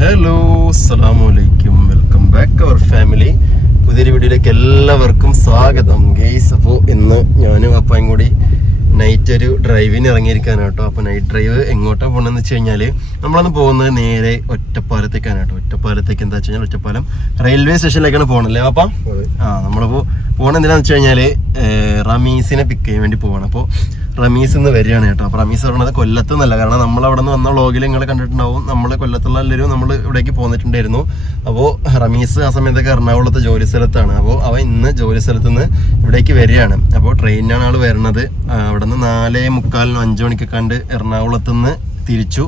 Hello അസ്സലാമലൈക്കും welcome back our family പുതിയൊരു വീഡിയോയിലേക്ക് എല്ലാവർക്കും സ്വാഗതം. ഗെയ്സ് അപ്പോൾ ഇന്ന് ഞാനും അപ്പായും കൂടി നൈറ്റ് ഒരു ഡ്രൈവിന് ഇറങ്ങിയിരിക്കാനാണ് കേട്ടോ. അപ്പോൾ നൈറ്റ് ഡ്രൈവ് എങ്ങോട്ടാണ് പോകണമെന്ന് വെച്ച് കഴിഞ്ഞാൽ നമ്മളന്ന് പോകുന്നത് നേരെ ഒറ്റപ്പാലത്തേക്കാണ് കേട്ടോ. ഒറ്റപ്പാലത്തേക്ക് എന്താ വെച്ച് കഴിഞ്ഞാൽ ഒറ്റപ്പാലം റെയിൽവേ സ്റ്റേഷനിലേക്കാണ് പോകണല്ലേ അപ്പം ആ നമ്മളിപ്പോൾ പോകണം എന്തിനാന്ന് വെച്ച് കഴിഞ്ഞാൽ റമീസിനെ പിക്ക് ചെയ്യാൻ വേണ്ടി പോവാണ്. അപ്പോൾ റമീസ് എന്ന് വരികയാണ് കേട്ടോ. അപ്പോൾ റമീസ് പറഞ്ഞത് കൊല്ലത്ത് നിന്നല്ല കാരണം നമ്മൾ അവിടെ നിന്ന് വന്ന വ്ളോഗിൽ നിങ്ങൾ കണ്ടിട്ടുണ്ടാവും. നമ്മൾ കൊല്ലത്തുള്ള എല്ലാവരും നമ്മൾ ഇവിടേക്ക് പോന്നിട്ടുണ്ടായിരുന്നു. അപ്പോൾ റമീസ് ആ സമയത്തൊക്കെ എറണാകുളത്ത് ജോലി സ്ഥലത്താണ്. അപ്പോൾ അവൻ ഇന്ന് ജോലി സ്ഥലത്ത് നിന്ന് ഇവിടേക്ക് വരികയാണ്. അപ്പോൾ ട്രെയിനിനാണ് ആൾ വരുന്നത് അവിടെ നിന്ന് നാലേ മുക്കാലിനും അഞ്ച് മണിക്ക് കണ്ട് എറണാകുളത്ത് നിന്ന് തിരിച്ചു.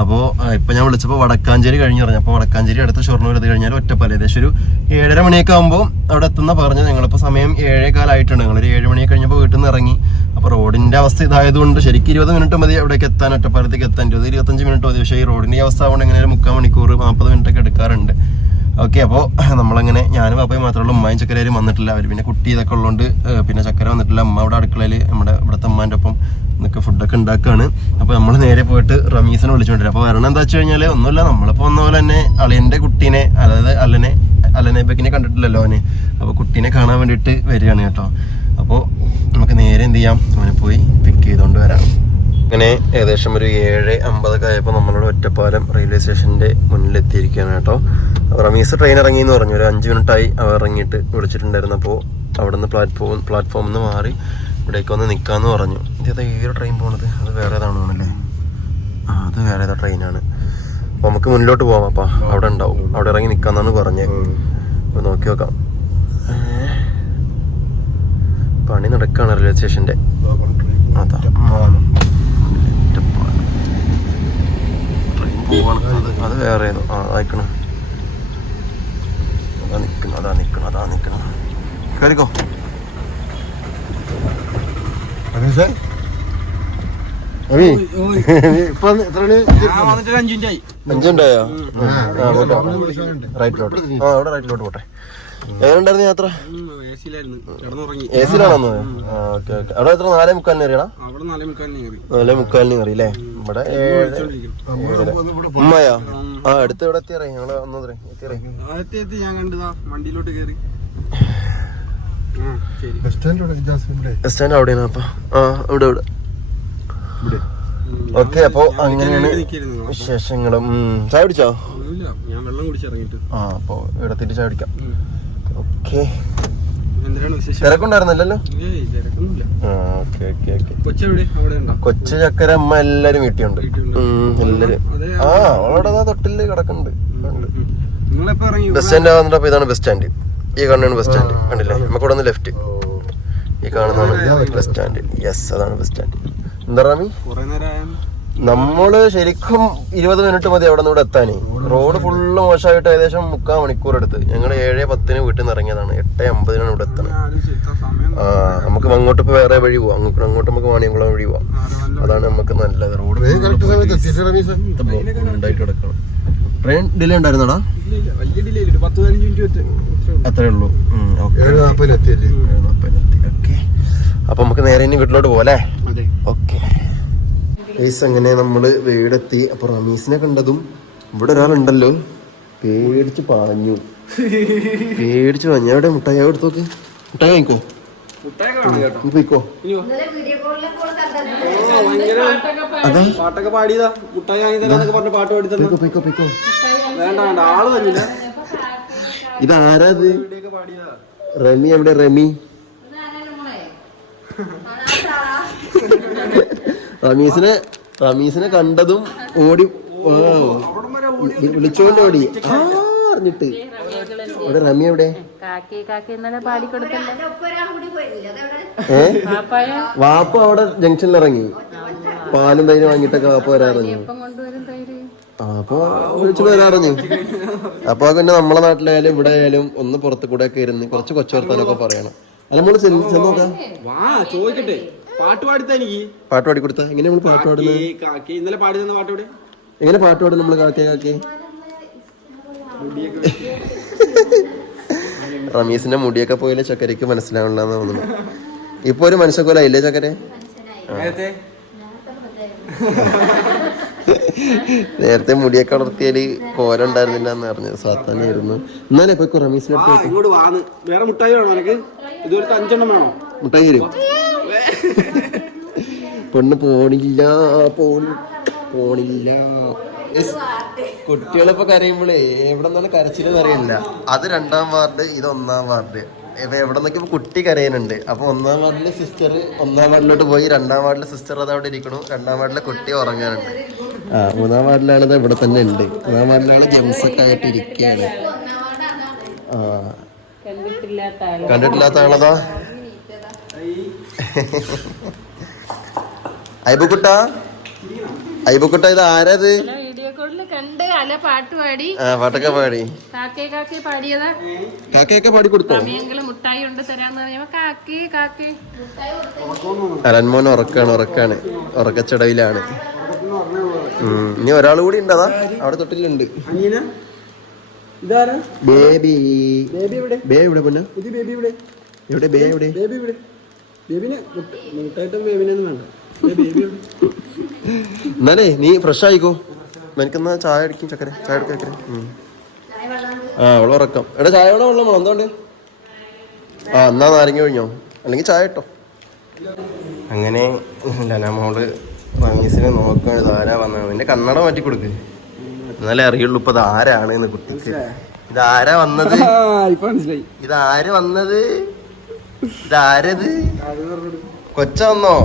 അപ്പോൾ ഇപ്പം ഞാൻ വിളിച്ചപ്പോൾ വടക്കാഞ്ചേരി കഴിഞ്ഞു പറഞ്ഞു. അപ്പോൾ വടക്കാഞ്ചേരി അടുത്ത് ഷൊർണൂർ എത്തി കഴിഞ്ഞാൽ ഒറ്റപ്പാല. ഏകദേശം ഒരു ഏഴര മണിയൊക്കെ ആകുമ്പോൾ അവിടെ എത്തുന്ന പറഞ്ഞു. ഞങ്ങളിപ്പോൾ സമയം ഏഴേ കാലമായിട്ടുണ്ട് ഞങ്ങളൊരു ഏഴ് മണി കഴിഞ്ഞപ്പോൾ വീട്ടിൽ നിന്ന് ഇറങ്ങി. അപ്പോൾ റോഡിന്റെ അവസ്ഥ ഇതായതുകൊണ്ട് ശരിക്കും ഇരുപത് മിനിറ്റ് മതി അവിടേക്ക് എത്താൻ. ഒറ്റപ്പാലത്തേക്ക് എത്താൻ. ഇരുപത് ഇരുപത്തഞ്ച് മിനിറ്റ് മതി. പക്ഷേ ഈ റോഡിന്റെ അവസ്ഥ ആവുകൊണ്ട് എങ്ങനെ മുക്കാൽ മണിക്കൂർ നാൽപ്പത് മിനിറ്റൊക്കെ എടുക്കാറുണ്ട്. ഓക്കെ അപ്പോൾ നമ്മളങ്ങനെ ഞാനും പാപ്പയും മാത്രമേ ഉമ്മയും ചക്കരയും വന്നിട്ടില്ല. അവർ പിന്നെ കുട്ടി ഇതൊക്കെ ഉള്ളതുകൊണ്ട് പിന്നെ ചക്കര വന്നിട്ടില്ല. അമ്മ അവിടെ അടുക്കളയിൽ നമ്മുടെ ഇവിടുത്തെ അമ്മാന്റെ ഒപ്പം എന്നൊക്കെ ഫുഡൊക്കെ ഉണ്ടാക്കുകയാണ് അപ്പോൾ നമ്മൾ നേരെ പോയിട്ട് റമീസിനെ വിളിച്ചുകൊണ്ടിരും അപ്പോൾ വരണം എന്താ വെച്ച് കഴിഞ്ഞാൽ ഒന്നുമില്ല നമ്മളിപ്പോൾ വന്ന പോലെ തന്നെ അളിയന്റെ കുട്ടീനെ അതായത് അല്ലനെ അല്ലനെ ബക്കിനെ കണ്ടിട്ടില്ലല്ലോ അവന്. അപ്പോൾ കുട്ടീനെ കാണാൻ വേണ്ടിയിട്ട് വരികയാണ് കേട്ടോ. അപ്പോൾ നമുക്ക് നേരെ എന്ത് ചെയ്യാം? അവനെ പോയി പിക്ക് ചെയ്തുകൊണ്ട് വരാം. അങ്ങനെ ഏകദേശം ഒരു ഏഴ് അമ്പതൊക്കെ ആയപ്പോൾ നമ്മളോട് ഒറ്റപ്പാലം റെയിൽവേ സ്റ്റേഷന്റെ മുന്നിലെത്തിയിരിക്കുകയാണ് കേട്ടോ. റമീസ് ട്രെയിൻ ഇറങ്ങി എന്ന് പറഞ്ഞു. ഒരു അഞ്ച് മിനിറ്റായി അവർ ഇറങ്ങിയിട്ട് വിളിച്ചിട്ടുണ്ടായിരുന്നു. അപ്പോൾ അവിടെ നിന്ന് പ്ലാറ്റ്ഫോം പ്ലാറ്റ്ഫോമിൽ നിന്ന് മാറി ഇവിടേക്ക് വന്ന് നിൽക്കാമെന്ന് പറഞ്ഞു. ഇതേതാ ഈ ഒരു ട്രെയിൻ പോണത്? അത് വേറെ ഏതാണ് ആ അത് വേറെ ഏതാ ട്രെയിനാണ് അപ്പോൾ നമുക്ക് മുന്നിലോട്ട് പോവാം അപ്പാ അവിടെ ഉണ്ടാവും. അവിടെ ഇറങ്ങി നിൽക്കാമെന്നാണ് പറഞ്ഞത് അപ്പോൾ നോക്കി നോക്കാം. പണി നടക്കുകയാണ് റെയിൽവേ സ്റ്റേഷന്റെ അതാ. അത് വേറെ ഏതോ. അതാ നിക്കണ അതാ നിക്കണ അതാ നിക്കണ. കയറിക്കോ അഞ്ചുണ്ടായോ റൈറ്റിലോട്ട്. ആ അവിടെ റൈറ്റിലോട്ട് പോട്ടെ. എങ്ങനെയുണ്ടായിരുന്നു യാത്ര? എ സിയിലാണോ? ആ ഓക്കെ ഓക്കെ. അവിടെ എത്ര നാലേ മുക്കാലിന് അറിയടാ നാലേ മുക്കാലിന് കയറി. അല്ലേ? ഇവിടെ. ഉമ്മയാ? ആ അടുത്ത് ഇവിടെ എത്തിയറേ ഞങ്ങൾ വന്നതേ എത്തിയറേ ആദ്യത്തെ ഞാൻ കണ്ടതാ വണ്ടിയിലോട്ട് കയറി. ബസ് സ്റ്റാൻഡ് അവിടെയാണ് അപ്പൊ. ആ ഇവിടെ ഇവിടെ. ഓക്കെ അപ്പൊ അങ്ങനെയാണ് വിശേഷങ്ങളും. ചായ കുടിച്ചോ? ഞാൻ വെള്ളം കുടിച്ചിറങ്ങിട്ട് ആ അപ്പൊ ഇവിടെ തിരിച്ച് ചായ കുടിക്കാം. ഓക്കെ. തിരക്കുണ്ടായിരുന്നല്ലോ കൊച്ചു ചക്കര അമ്മ എല്ലാരും വീട്ടിലുണ്ട്. എല്ലാരും. ആ അവിടെ ദാ തൊട്ടിൽ കിടക്കുന്നുണ്ട്. ബസ് സ്റ്റാൻഡ് ആവുന്നുണ്ട് അപ്പൊ ഇതാണ് ബസ് സ്റ്റാൻഡ് ഈ കാണുന്നതാണ് ബസ് സ്റ്റാൻഡ് കണ്ടില്ലേ? നമുക്ക് ഇവിടെ നിന്ന് ലെഫ്റ്റ് ഈ കാണുന്നതാണ് ബസ് സ്റ്റാൻഡ് യെസ് അതാണ് ബസ് സ്റ്റാൻഡ് എന്താ റാമി? നമ്മൾ ശരിക്കും ഇരുപത് മിനിറ്റ് മതി അവിടെ നിന്ന് ഇവിടെ എത്താനേ. റോഡ് ഫുള്ള് മോശമായിട്ട് ഏകദേശം മുക്കാൽ മണിക്കൂർ എടുത്ത് ഞങ്ങൾ ഏഴ് പത്തിന് വീട്ടിൽ നിന്ന് ഇറങ്ങിയതാണ്. എട്ട് അമ്പതിനാണ് ഇവിടെ എത്തുന്നത് ആ നമുക്ക് അങ്ങോട്ട് ഇപ്പൊ വേറെ വഴി പോവാം. അങ്ങോട്ട് അങ്ങോട്ട് നമുക്ക് വാണിയംകുളം വഴി പോവാം. അതാണ് നമുക്ക് നല്ലത്. റോഡ് ഉണ്ടായിട്ട് കിടക്കണം ട്രെയിൻ ഡിലേ ഉണ്ടായിരുന്നടാ? ഉള്ളൂ. അത്രേ ഉള്ളൂ. അപ്പൊ നമുക്ക് നേരെ ഇനി വീട്ടിലോട്ട് പോലെ അതെ. ഓക്കെ. അങ്ങനെ നമ്മൾ വീടെത്തി. അപ്പൊ റമീസിനെ കണ്ടതും ഇവിടെ ഒരാളുണ്ടല്ലോ. പേടിച്ച് പാഞ്ഞു. പേടിച്ച് പറഞ്ഞു എവിടെ മുട്ടായി എടുത്തു നോക്ക്. മുട്ടായി വാങ്ങിക്കോ? പോയിക്കോ? അതെ പാട്ടൊക്കെ പാടിയതാ. മുട്ടായി വാങ്ങി തരാന്നൊക്കെ പറഞ്ഞ പാട്ട് പാടി തന്നെ. പോയിക്കോ പോയിക്കോ. പോയിക്കോ വേണ്ട വേണ്ട ആൾ തരൂല ഇതാരാ ഇത് ഇവിടെയൊക്കെ പാടിയതാ റമി എവിടെ? റമി. റമീസിനെ റമീസിനെ കണ്ടതും ഓടി വിളിച്ചോണ്ട് ഓടി. ആ അറിഞ്ഞിട്ട്. ഇവിടെ റമി എവിടെ? ഏ? വാപ്പ അവിടെ ജംഗ്ഷനിൽ ഇറങ്ങി പാലും തൈരും വാങ്ങിയിട്ടൊക്കെ വാപ്പ വരാറിഞ്ഞു. എപ്പം വിളിച്ചു വരാറഞ്ഞു അപ്പൊ വിളിച്ചിട്ട് വരാറിഞ്ഞു അപ്പൊ പിന്നെ നമ്മളെ നാട്ടിലായാലും ഇവിടെ ആയാലും ഒന്ന് പുറത്ത് കൂടെ ഒക്കെ ഇരുന്ന് കുറച്ച് കൊച്ചുവർത്താനൊക്കെ പറയണം. അല്ല നമ്മൾ ചെന്ന് നോക്കാം. വാ ചോദിക്കട്ടെ. പാട്ട് പാടിത്ത എനിക്ക്. പാട്ട് പാടി കൊടുത്ത. എങ്ങനെ നമ്മൾ പാട്ട് പാടുന്നത് ഇന്നലെ പാടി തന്ന പാട്ട് എങ്ങനെ പാട്ട് പാടും നമ്മൾ കാക്കേ കാക്കേ? റമീസിന്റെ മുടിയൊക്കെ പോയാലേ ചക്കരയ്ക്ക് മനസ്സിലാവണ്ടെന്ന് തോന്നുന്നു. ഇപ്പൊ ഒരു മനുഷ്യക്കോലായില്ലേ ചക്കരെ? നേരത്തെ നേരത്തെ മുടിയൊക്കെ വളർത്തിയാൽ കോര ഉണ്ടായിരുന്നില്ല എന്ന് പറഞ്ഞു സാത്താനായിരുന്നു എന്നാലേ പോയി കുറമീസിന് ഇങ്ങോട്ട് വാന്ന് വേറെ മുട്ടായി വേണോ നിനക്ക്? ഇതുപോലത്തെ അഞ്ചെണ്ണം വേണോ? മുട്ടായി തരും. പെണ്ണ് പോണില്ല പോണി പോണില്ല. കുട്ടികളിപ്പൊ കരയുമ്പോഴേ എവിടെ നിന്നാണ് കരച്ചിലെന്ന് അറിയില്ല. അത് രണ്ടാം വാർഡ് ഇത് ഒന്നാം വാർഡ്. ഇപ്പൊ എവിടെ നിന്നൊക്കെ ഇപ്പൊ കുട്ടി കരയാനുണ്ട് അപ്പൊ ഒന്നാം വാർഡിലെ സിസ്റ്റർ ഒന്നാം വാർഡിലോട്ട് പോയി രണ്ടാം വാർഡിലെ സിസ്റ്റർ അത് അവിടെ ഇരിക്കണു. രണ്ടാം വാർഡിലെ കുട്ടി ഉറങ്ങാനുണ്ട്. ആ മൂന്നാം വാർഡിലാണത് ഇവിടെ തന്നെ ഉണ്ട്. മൂന്നാം വാർഡിലാണ് ജെംസ് ഒക്കെ ആയിട്ട് ഇരിക്കുകയാണ് ആ. കണ്ടിട്ടില്ലാത്ത ആൾ കണ്ടിട്ടില്ലാത്ത ആളതാ? ഐബുക്കുട്ട? ഐബുക്കുട്ട ഇത് ആരത്? പാട്ടൊക്കെ പാടി. കാക്കയൊക്കെ പാടി കൊടുത്തോ? അലൻമോൻ ഉറക്കാണ് ഉറക്കാണ്. ഉറക്കച്ചടവിലാണ്. ഇനി ഒരാൾ കൂടി ഉണ്ട് അതാ? അവിടെ തൊട്ടിലുണ്ട്. ബേബി. ബേബി ഇവിടെ ബേ ഇവിടെ പൊന്ന? ഇത് ബേബി ഇവിടെ എവിടെ? ബേ ഇവിടെ ബേബി ഇവിടെ ബേബിനെ മുട്ട- മുട്ടായിട്ടും ബേബിനെ വേണ്ട. എന്നാലേ നീ ഫ്രഷ് ആയിക്കോ. എനിക്കെന്നാ ചായ അടിക്കും ചക്കര. ചായ എടുക്കും ചക്കര. ആ അവളെ ഉറക്കാം. എടാ ചായ വേണോ വെള്ളം വേണോ എന്തുകൊണ്ട് ആ എന്നാ നാരങ്ങ കഴിഞ്ഞോ അല്ലെങ്കിൽ ചായ ഇട്ടോ? അങ്ങനെ ലനമോൾ റമീസിനെ നോക്കാൻ ഇതാരാ വന്നത്? നിന്റെ കണ്ണട മാറ്റി കൊടുക്ക്. എന്നാലേ അറിയുള്ളൂ ഇപ്പൊ ആരാണ് കുട്ടിക്ക്. ഇതാരാ വന്നത്? ഇതാര് വന്നത്? ഇതാരത് കൊച്ച വന്നോ?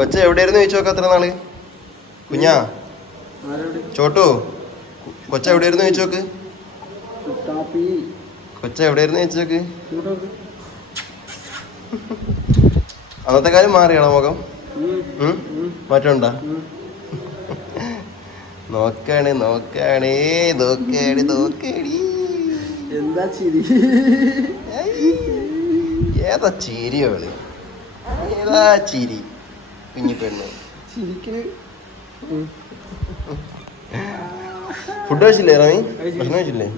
കൊച്ച എവിടെയായിരുന്നു ചോദിച്ചു നോക്കാം അത്ര നാൾ? കുഞ്ഞാ? ചോട്ടു? കൊച്ച എവിടെയായിരുന്നു ചോദിച്ചു നോക്ക്? കൊച്ച എവിടെയായിരുന്നു ചോദിച്ചു നോക്ക്. അന്നത്തെ കാര്യം മാറിയാണോ മുഖം? മാറ്റമുണ്ടാ? ഉം. നോക്കാണ് നോക്കാണ്. നോക്കാണ് നോക്കാണ്. എന്താ ചിരി? ഏതാ ചിരി അവൾ? ഏതാ ചിരി കുഞ്ഞു പെണ്ണ്? ചിരിക്കണ് ഫുഡ് കഴിച്ചില്ലേ റാമി? ഭക്ഷണം കഴിച്ചില്ലേ?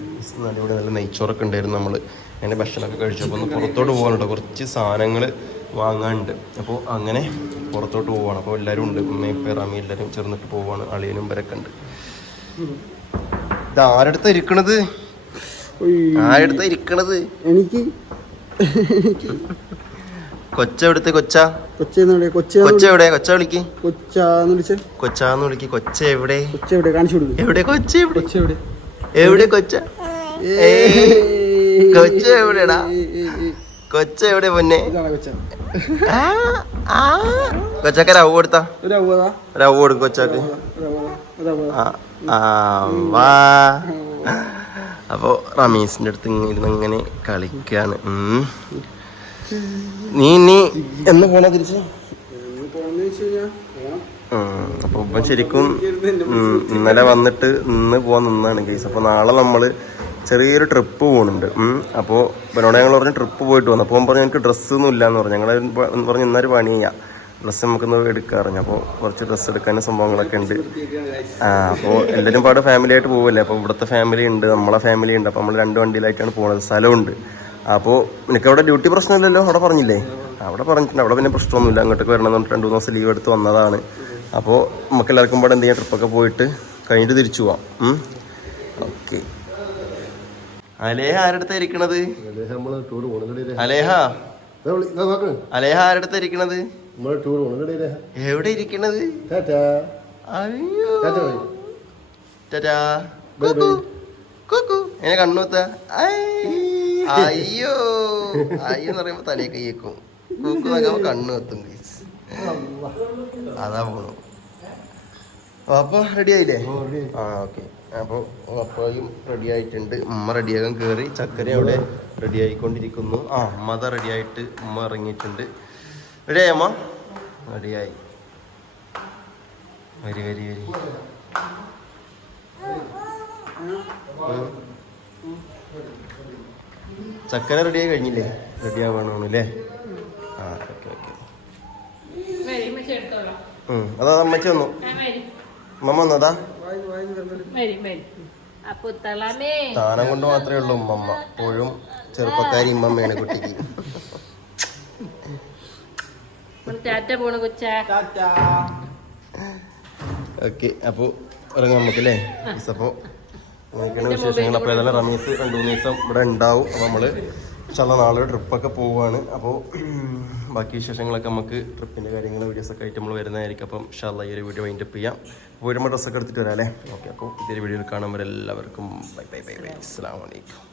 നല്ല ഇവിടെ നല്ല നെയ്ച്ചോറൊക്കെ ഉണ്ടായിരുന്നു നമ്മൾ അങ്ങനെ ഭക്ഷണമൊക്കെ കഴിച്ചപ്പോ ഒന്ന് പുറത്തോട്ട് പോകാനുണ്ടോ. കുറച്ച് സാധനങ്ങൾ വാങ്ങാനുണ്ട്. അപ്പോൾ അങ്ങനെ പുറത്തോട്ട് പോവാണ്. അപ്പോൾ എല്ലാവരും ഉണ്ട്. ഉമ്മയും പേറാമി റമി എല്ലാവരും ചേർന്നിട്ട് പോവാണ്. അളിയനും വരക്കുണ്ട് ഇത് ആരടുത്ത ഇരിക്കണത്? ആരടുത്ത ഇരിക്കണത്? എനിക്ക്. കൊച്ച എവിടുത്തെ കൊച്ച? കൊച്ചെവിടെ കൊച്ച കൊച്ച എവിടെ? കൊച്ച വിളിക്ക്. കൊച്ചാന്ന് വിളിക്ക്. കൊച്ച എവിടെ? എവിടെ? കൊച്ച എവിടെ? എവിടെ? കൊച്ച? കൊച്ച എവിടെടാ? കൊച്ച എവിടെ പൊന്നെ? രവ്. കൊച്ചക്ക് റവ് കൊടുത്താ? രവ് കൊടുക്കും കൊച്ചാക്ക്. അപ്പൊ വാ. റമീസിന്റെ അടുത്ത് ഇരുന്ന് ഇങ്ങനെ കളിക്കാണ്. നീ നീ എന്ന് പോണ തിരിച്ച്. അപ്പൊ ഇപ്പം ശരിക്കും ഇന്നലെ വന്നിട്ട് ഇന്ന് പോവാൻ നിന്നാണ് കേസ് അപ്പൊ നാളെ നമ്മൾ ചെറിയൊരു ട്രിപ്പ് പോകുന്നുണ്ട് അപ്പോൾ ഇവനോട് ഞങ്ങൾ പറഞ്ഞ് ട്രിപ്പ് പോയിട്ട് വന്നു. അപ്പോൾ പറഞ്ഞു എനിക്ക് ഡ്രസ്സൊന്നും ഇല്ല എന്ന് പറഞ്ഞു. ഞങ്ങൾ പറഞ്ഞു ഇന്നൊരു പണി ചെയ്യാം. ഡ്രസ്സ് നമുക്കൊന്ന് എടുക്കാൻ പറഞ്ഞു. അപ്പോൾ കുറച്ച് ഡ്രസ്സ് എടുക്കാനും സംഭവങ്ങളൊക്കെ ഉണ്ട്. ആ അപ്പോൾ എല്ലാവരും പാട് ഫാമിലി ആയിട്ട് പോവല്ലേ? അപ്പോൾ ഇവിടുത്തെ ഫാമിലി ഉണ്ട് നമ്മളെ ഫാമിലി ഉണ്ട്. അപ്പോൾ നമ്മൾ രണ്ട് വണ്ടിയിലായിട്ടാണ് പോകുന്നത് സ്ഥലമുണ്ട് അപ്പോൾ നിനക്ക് അവിടെ ഡ്യൂട്ടി പ്രശ്നമില്ലല്ലോ? അവിടെ പറഞ്ഞില്ലേ? അവിടെ പറഞ്ഞിട്ടുണ്ട്. അവിടെ പിന്നെ പ്രശ്നമൊന്നുമില്ല. അങ്ങോട്ടേക്ക് വരണം എന്ന് പറഞ്ഞിട്ട് രണ്ട് മൂന്ന് ദിവസം ലീവ് എടുത്ത് വന്നതാണ്. അപ്പോൾ നമുക്ക് എല്ലാവർക്കും പാടെ എന്ത് ചെയ്യാം ട്രിപ്പൊക്കെ പോയിട്ട് കഴിഞ്ഞിട്ട് തിരിച്ചു പോവാം. ഓക്കെ അലേഹ ആരടുത്ത ഇരിക്കണത്? അലേഹ അലേഹ? ആരടുത്ത ഇരിക്കണത്? എവിടെ ഇരിക്കണത്? എന്നെ കണ്ണുത്ത. അയ്യോ. അയ്യോ എന്ന് പറയുമ്പോ തലേ കൈയേക്കും കുക്കു നോക്കുമ്പോ കണ്ണു എത്തും അതാ പോണു. അപ്പൊ റെഡി ആയില്ലേ? ആ ഓക്കെ അപ്പൊ അപ്പയും റെഡി ആയിട്ടുണ്ട്. ഉമ്മ റെഡിയാകാൻ കയറി ചക്കര അവിടെ റെഡി ആയിക്കൊണ്ടിരിക്കുന്നു. ആ ഉമ്മ അതാ റെഡി ആയിട്ട് ഉമ്മ ഇറങ്ങിയിട്ടുണ്ട്. റെഡി ആയമ്മ അമ്മ റെഡിയായി വരി വരി വരി. ചക്കര റെഡിയായി ആയി കഴിഞ്ഞില്ലേ? റെഡി ആവണോ അല്ലേ? ആ ഓക്കെ ഓക്കെ. അതാ അമ്മച്ചി വന്നു. അമ്മ വന്നതാ? അപ്പൊ സ്ഥാനം കൊണ്ട് മാത്രമേ ഉള്ളൂ ഉമ്മമ്മ. എപ്പോഴും ചെറുപ്പക്കാരി ഉമ്മമ്മയാണ് കുട്ടിക്ക്. ടാറ്റ പോണ കൊച്ചാ. ടാറ്റാ. ഓക്കെ അപ്പൊ ഇറങ്ങാം നമുക്കല്ലേ? അപ്പൊ അപ്പോൾ അങ്ങനെയൊക്കെയാണ് വിശേഷങ്ങൾ അപ്പോൾ ഏതായാലും റമീസ് രണ്ട് മൂന്ന് ദിവസം ഇവിടെ ഉണ്ടാവും. അപ്പോൾ നമ്മൾ ചില നാളെ ട്രിപ്പൊക്കെ പോവുകയാണ് അപ്പോൾ ബാക്കി വിശേഷങ്ങളൊക്കെ നമുക്ക് ട്രിപ്പിന്റെ കാര്യങ്ങൾ വീഡിയോസൊക്കെ ആയിട്ട് നമ്മൾ വരുന്നതായിരിക്കും. അപ്പം ഷാള്ള ഈ ഒരു വീഡിയോ വൈൻഡപ്പ് ചെയ്യാം. അപ്പോൾ വരുമ്പോൾ ഡ്രസ്സൊക്കെ എടുത്തിട്ട് വരാം അല്ലേ? ഓക്കെ അപ്പോൾ ഇതൊരു വീഡിയോയിൽ കാണുമ്പോൾ എല്ലാവർക്കും ബൈ ബൈ ബൈ ബൈ. അസ്സാം വലൈക്കും